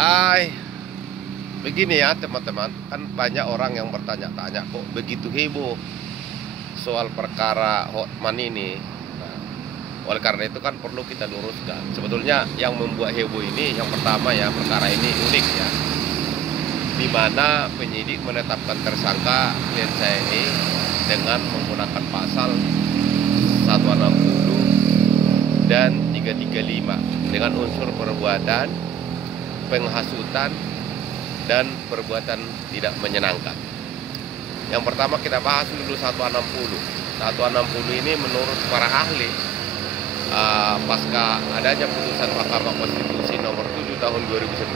Ay, begini ya teman-teman, kan banyak orang yang bertanya-tanya kok begitu heboh soal perkara Hotman ini. Nah, oleh karena itu kan perlu kita luruskan. Sebetulnya yang membuat heboh ini, yang pertama ya, perkara ini unik ya, di mana penyidik menetapkan tersangka klien saya ini dengan menggunakan pasal 160 dan 335 dengan unsur perbuatan penghasutan dan perbuatan tidak menyenangkan. Yang pertama kita bahas dulu 160. 160 ini menurut para ahli, pasca adanya putusan Mahkamah Konstitusi nomor 7 tahun 2019,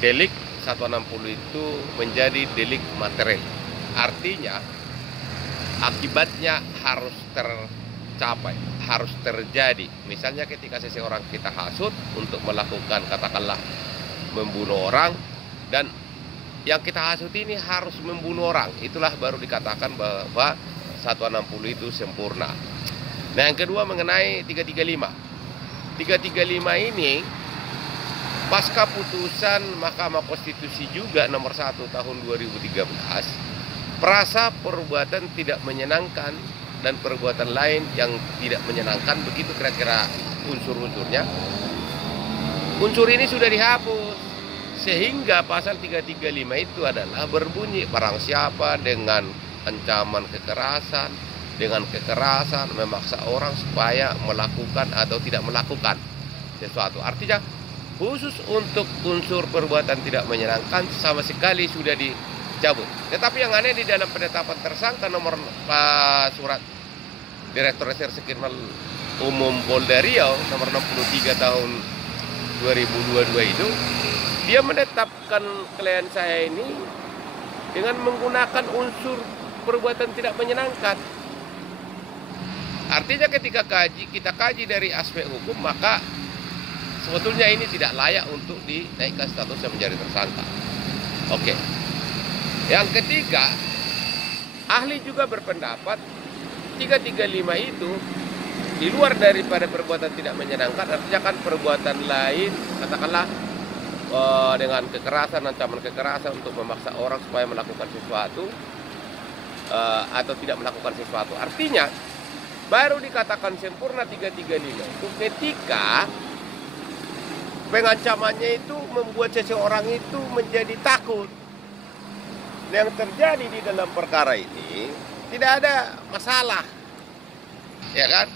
delik 160 itu menjadi delik material. Artinya akibatnya harus tercapai, harus terjadi. Misalnya ketika seseorang kita hasut untuk melakukan, katakanlah, membunuh orang, dan yang kita hasut ini harus membunuh orang, itulah baru dikatakan bahwa 160 itu sempurna. Nah, yang kedua mengenai 335. 335 ini pasca putusan Mahkamah Konstitusi juga nomor 1 tahun 2013, perasa perbuatan tidak menyenangkan dan perbuatan lain yang tidak menyenangkan, begitu kira-kira unsur-unsurnya. Unsur ini sudah dihapus, sehingga pasal 335 itu adalah berbunyi barang siapa dengan ancaman kekerasan, dengan kekerasan memaksa orang supaya melakukan atau tidak melakukan sesuatu. Artinya khusus untuk unsur perbuatan tidak menyenangkan sama sekali sudah dicabut. Tetapi yang aneh, di dalam penetapan tersangka nomor surat Direktur Reserse Kriminal Umum Polda Riau nomor 63 tahun 2022 itu, dia menetapkan klien saya ini dengan menggunakan unsur perbuatan tidak menyenangkan. Artinya ketika kita kaji dari aspek hukum, maka sebetulnya ini tidak layak untuk dinaikkan statusnya menjadi tersangka. Oke. Yang ketiga, ahli juga berpendapat 335 itu di luar daripada perbuatan tidak menyenangkan, artinya kan perbuatan lain, katakanlah dengan kekerasan, ancaman kekerasan untuk memaksa orang supaya melakukan sesuatu atau tidak melakukan sesuatu. Artinya baru dikatakan sempurna 335 itu ketika pengancamannya itu membuat seseorang itu menjadi takut. Yang terjadi di dalam perkara ini tidak ada masalah, ya kan?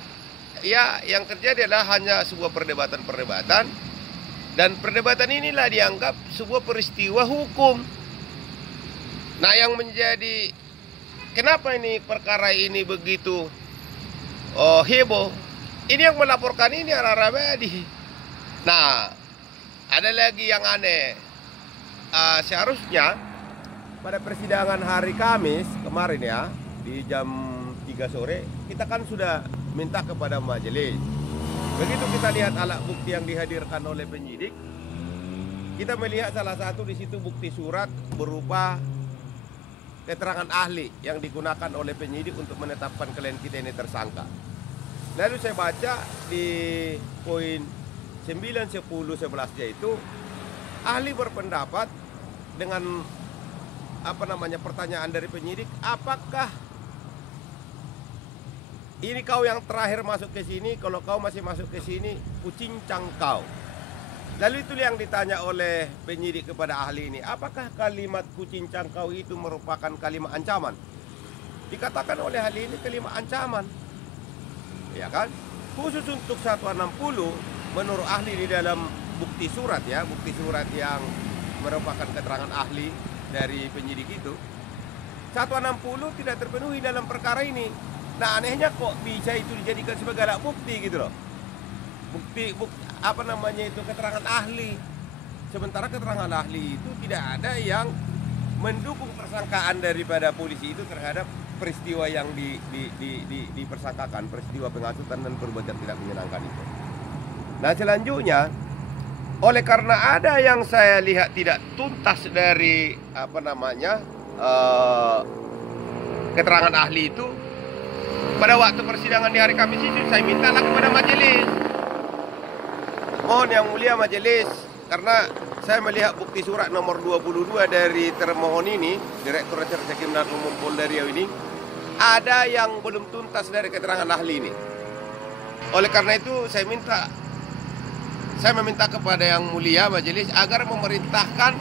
Ya, yang terjadi adalah hanya sebuah perdebatan-perdebatan, dan perdebatan inilah dianggap sebuah peristiwa hukum. Nah, yang menjadi kenapa ini perkara ini begitu heboh? Ini yang melaporkan ini Ramadi. Nah, ada lagi yang aneh. Seharusnya pada persidangan hari Kamis kemarin ya, di jam 3 sore, kita kan sudah minta kepada majelis. Begitu kita lihat alat bukti yang dihadirkan oleh penyidik, kita melihat salah satu di situ bukti surat berupa keterangan ahli yang digunakan oleh penyidik untuk menetapkan klien kita ini tersangka. Lalu saya baca di poin 9, 10, 11-nya itu, ahli berpendapat dengan pertanyaan dari penyidik, apakah ini kau yang terakhir masuk ke sini? Kalau kau masih masuk ke sini, kucincang kau. Lalu itu yang ditanya oleh penyidik kepada ahli ini, apakah kalimat kucincang kau itu merupakan kalimat ancaman? Dikatakan oleh ahli ini kalimat ancaman, ya kan? Khusus untuk 160, menurut ahli di dalam bukti surat ya, bukti surat yang merupakan keterangan ahli dari penyidik itu, 160 tidak terpenuhi dalam perkara ini. Nah, anehnya kok bisa itu dijadikan sebagai alat bukti gitu loh. Bukti keterangan ahli. Sementara keterangan ahli itu tidak ada yang mendukung persangkaan daripada polisi itu terhadap peristiwa yang dipersangkakan, peristiwa penghasutan dan perbuatan tidak menyenangkan itu. Nah, selanjutnya, oleh karena ada yang saya lihat tidak tuntas dari keterangan ahli itu, pada waktu persidangan di hari Kamis itu saya mintalah kepada majelis Mohon yang mulia majelis, karena saya melihat bukti surat nomor 22 dari termohon ini, Direktur Reserse Kriminal Umum Polda Riau ini, ada yang belum tuntas dari keterangan ahli ini. Oleh karena itu saya meminta kepada yang mulia majelis agar memerintahkan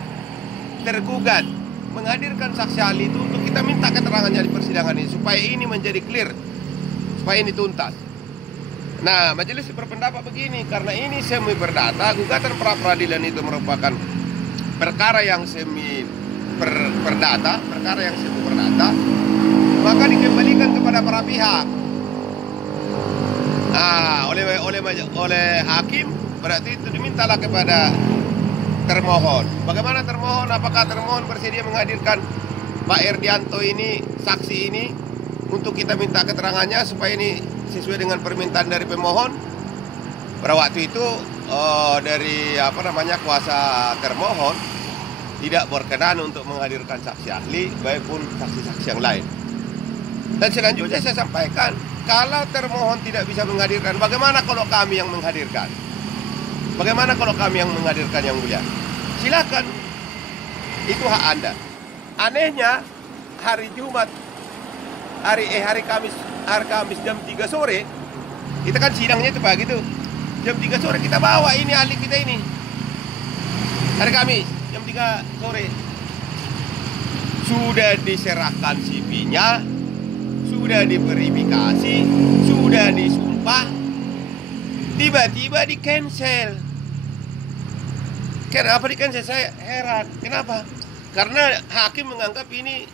tergugat menghadirkan saksi ahli itu untuk kita minta keterangannya di persidangan ini supaya ini menjadi clear, supaya ini tuntas. Nah, majelis berpendapat begini, karena ini semi perdata, gugatan pra peradilan itu merupakan perkara yang semi perdata, maka dikembalikan kepada para pihak. Nah, oleh hakim berarti itu dimintalah kepada termohon. Bagaimana termohon? Apakah termohon bersedia menghadirkan Pak Erdianto ini, saksi ini, untuk kita minta keterangannya supaya ini sesuai dengan permintaan dari pemohon. Pada waktu itu dari kuasa termohon tidak berkenan untuk menghadirkan saksi ahli maupun saksi-saksi yang lain. Dan selanjutnya saya sampaikan, kalau termohon tidak bisa menghadirkan, bagaimana kalau kami yang menghadirkan? Bagaimana kalau kami yang menghadirkan yang mulia? Silakan, itu hak Anda. Anehnya hari Jumat, hari Kamis jam 3 sore, kita kan sidangnya itu pagi tuh. Jam 3 sore kita bawa ini ahli kita ini. Hari Kamis jam 3 sore. Sudah diserahkan CV-nya, sudah diverifikasi, sudah disumpah, tiba-tiba di cancel. Kenapa di cancel? Saya heran. Kenapa? Karena hakim menganggap ini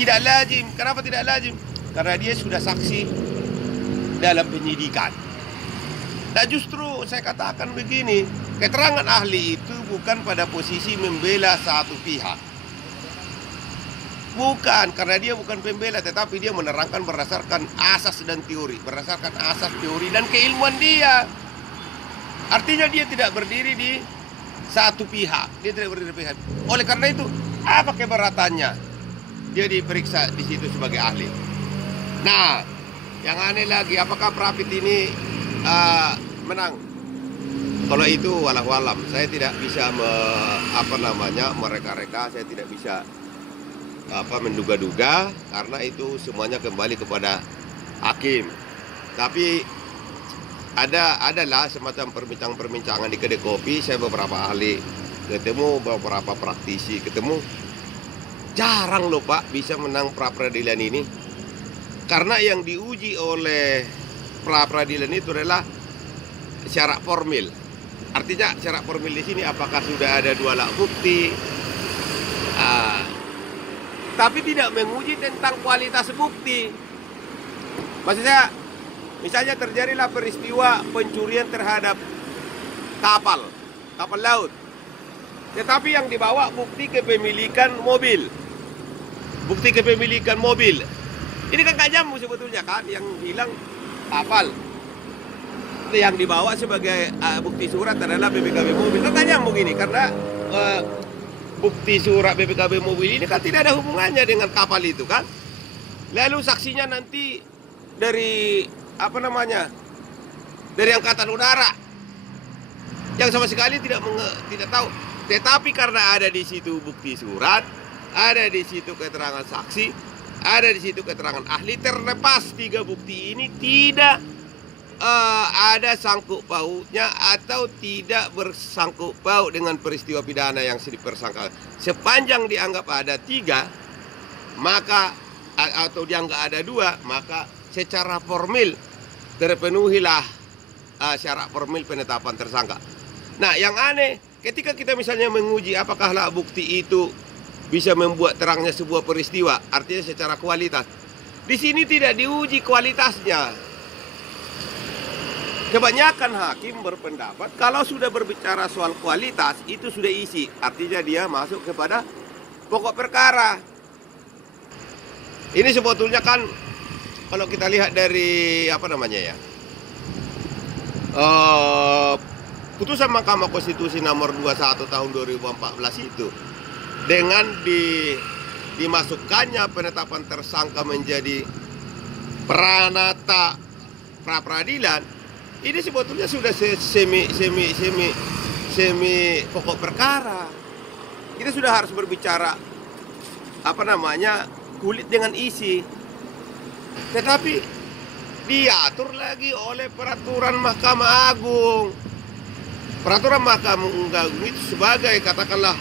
tidak lazim. Kenapa tidak lazim? Karena dia sudah saksi dalam penyidikan. Dan justru saya katakan begini, keterangan ahli itu bukan pada posisi membela satu pihak. Bukan, karena dia bukan pembela, tetapi dia menerangkan berdasarkan asas dan teori. Berdasarkan asas, teori, dan keilmuan dia. Artinya dia tidak berdiri di satu pihak. Dia tidak berdiri di pihak. Oleh karena itu, apa keberatannya? Dia diperiksa di situ sebagai ahli. Nah, yang aneh lagi, apakah Prapit ini menang? Kalau itu walau-alam, saya tidak bisa mereka-reka, saya tidak bisa menduga-duga, karena itu semuanya kembali kepada hakim. Tapi adalah semacam perbincangan di kedai kopi. Saya beberapa ahli ketemu, beberapa praktisi ketemu. Jarang loh Pak bisa menang pra peradilan ini. Karena yang diuji oleh pra peradilan itu adalah syarat formil. Artinya syarat formil di sini apakah sudah ada 2 alat bukti. Tapi tidak menguji tentang kualitas bukti. Maksud saya, misalnya terjadilah peristiwa pencurian terhadap kapal laut. Tetapi yang dibawa bukti kepemilikan mobil. Ini kan gak jamu sebetulnya kan, yang hilang kapal. Yang dibawa sebagai bukti surat adalah BPKB mobil. Kan gak nyambung ini, karena bukti surat BPKB mobil ini kan tidak ada hubungannya dengan kapal itu kan. Lalu saksinya nanti dari dari Angkatan Udara yang sama sekali tidak tahu. Tetapi karena ada di situ bukti surat, ada di situ keterangan saksi, ada di situ keterangan ahli, terlepas 3 bukti ini tidak ada sangkut pautnya atau tidak bersangkut paut dengan peristiwa pidana yang dipersangka. Sepanjang dianggap ada 3, maka atau dianggap ada 2, maka secara formil terpenuhilah syarat formil penetapan tersangka. Nah, yang aneh ketika kita misalnya menguji apakah alat bukti itu bisa membuat terangnya sebuah peristiwa, artinya secara kualitas. Di sini tidak diuji kualitasnya. Kebanyakan hakim berpendapat kalau sudah berbicara soal kualitas itu sudah isi, artinya dia masuk kepada pokok perkara. Ini sebetulnya kan kalau kita lihat dari putusan Mahkamah Konstitusi nomor 21 tahun 2014 itu, dengan dimasukkannya penetapan tersangka menjadi pranata pra peradilan, ini sebetulnya sudah semi pokok perkara. Kita sudah harus berbicara kulit dengan isi. Tetapi diatur lagi oleh peraturan Mahkamah Agung. Peraturan Mahkamah Agung itu sebagai katakanlah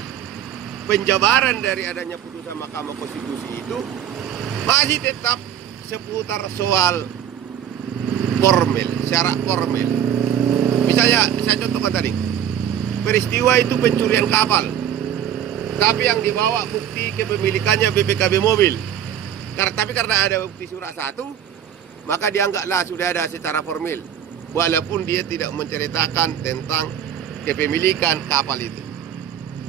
penjabaran dari adanya putusan Mahkamah Konstitusi itu masih tetap seputar soal formil, syarat formil. Misalnya saya contohkan tadi, peristiwa itu pencurian kapal, tapi yang dibawa bukti kepemilikannya BPKB mobil. Tapi karena ada bukti surat satu, maka dianggaplah sudah ada secara formil, walaupun dia tidak menceritakan tentang kepemilikan kapal itu.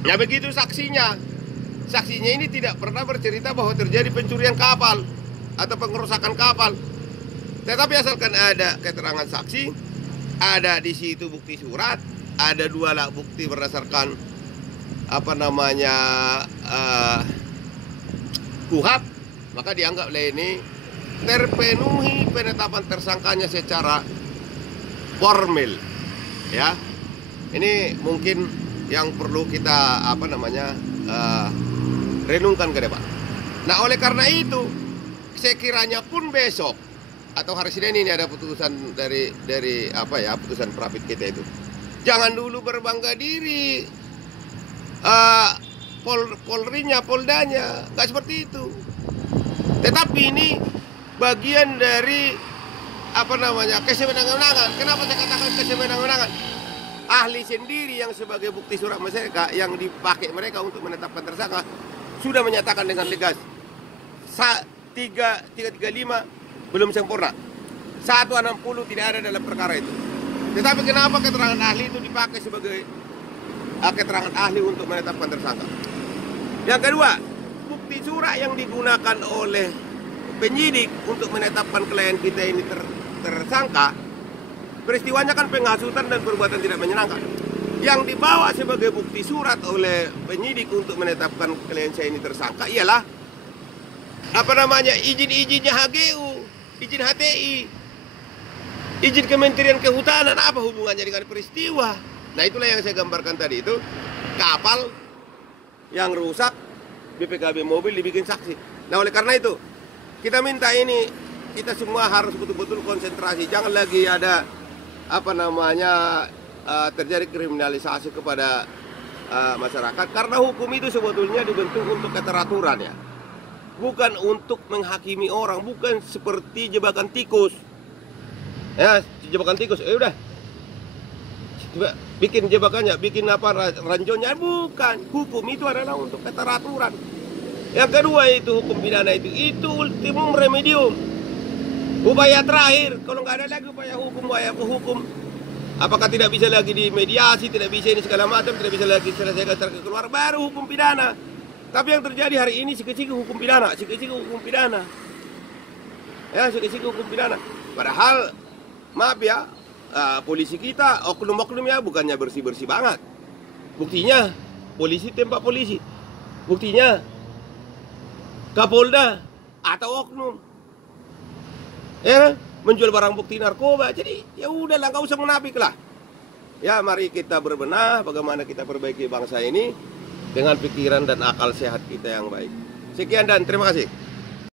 Nah begitu saksinya ini tidak pernah bercerita bahwa terjadi pencurian kapal atau pengerusakan kapal. Tetapi asalkan ada keterangan saksi, ada di situ bukti surat, ada dua alat bukti berdasarkan KUHP, maka dianggaplah ini terpenuhi penetapan tersangkanya secara formil. Ya, ini mungkin yang perlu kita renungkan ke depan. Nah, oleh karena itu, sekiranya pun besok atau hari Senin ini ada putusan dari putusan Prapit kita itu, jangan dulu berbangga diri. Polrinya, Poldanya, nggak seperti itu. Tetapi ini bagian dari kesewenang-wenangan. Kenapa saya katakan kesewenang-wenangan? Ahli sendiri yang sebagai bukti surat mereka yang dipakai mereka untuk menetapkan tersangka sudah menyatakan dengan tegas 335 belum sempurna, 160 tidak ada dalam perkara itu. Tetapi kenapa keterangan ahli itu dipakai sebagai keterangan ahli untuk menetapkan tersangka? Yang kedua, bukti surat yang digunakan oleh penyidik untuk menetapkan klien kita ini tersangka, peristiwanya kan penghasutan dan perbuatan tidak menyenangkan. Yang dibawa sebagai bukti surat oleh penyidik untuk menetapkan klien saya ini tersangka ialah izin-izinnya HGU, izin HTI, izin Kementerian Kehutanan. Apa hubungannya dengan peristiwa? Nah, itulah yang saya gambarkan tadi itu, kapal yang rusak, BPKB mobil dibikin saksi. Nah, oleh karena itu kita minta ini, kita semua harus betul-betul konsentrasi. Jangan lagi ada terjadi kriminalisasi kepada masyarakat. Karena hukum itu sebetulnya dibentuk untuk keteraturan, ya, bukan untuk menghakimi orang, bukan seperti jebakan tikus. Ya, jebakan tikus, udah coba bikin jebakannya, bikin ranjaunya, bukan. Hukum itu adalah untuk keteraturan. Yang kedua itu hukum pidana itu ultimum remedium, upaya terakhir. Kalau nggak ada lagi upaya hukum, apakah tidak bisa lagi dimediasi, tidak bisa ini segala macam, tidak bisa lagi selesaikan secara keluar, baru hukum pidana. Tapi yang terjadi hari ini sikit-sikit hukum pidana, ya, sikit-sikit hukum pidana. Padahal maaf ya, polisi kita, oknum-oknum ya, bukannya bersih-bersih banget. Buktinya polisi tembak polisi, buktinya Kapolda atau oknum, ya, menjual barang bukti narkoba. Jadi ya udahlah, nggak usah munafik lah. Ya, mari kita berbenah bagaimana kita perbaiki bangsa ini dengan pikiran dan akal sehat kita yang baik. Sekian dan terima kasih.